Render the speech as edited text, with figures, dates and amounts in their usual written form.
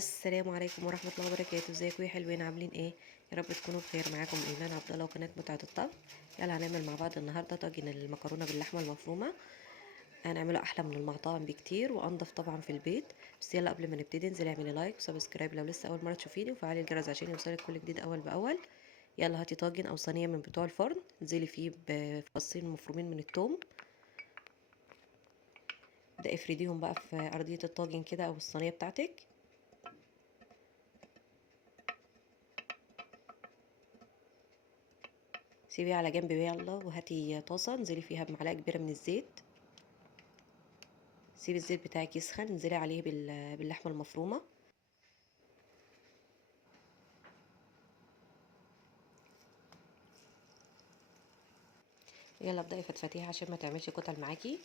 السلام عليكم ورحمة الله وبركاته. ازيكم يا حلوين؟ عاملين ايه؟ يا رب تكونوا بخير. معاكم ايمان عبد الله وقناة متعة الطبخ. يلا هنعمل مع بعض النهارده طاجن المكرونة باللحمة المفرومة. هنعمله احلى من المطاعم بكتير وانضف طبعا في البيت. بس يلا قبل ما نبتدي انزلي اعملي لايك وسبسكرايب لو لسه اول مرة تشوفيني، وفعلي الجرس عشان يوصلك كل جديد اول باول. يلا هاتي طاجن او صينية من بتوع الفرن، انزلي فيه بفصين مفرومين من الثوم. ابدأي افرديهم بقى في ارضية الطاجن كده او الصينية بتاعتك. سيبيه على جنب يلا، وهاتي طاسه انزلي فيها بمعلقه كبيره من الزيت. سيبي الزيت بتاعك يسخن، انزلي عليه باللحمه المفرومه. يلا ابدأي فتفتيها عشان ما تعملش كتل معاكي.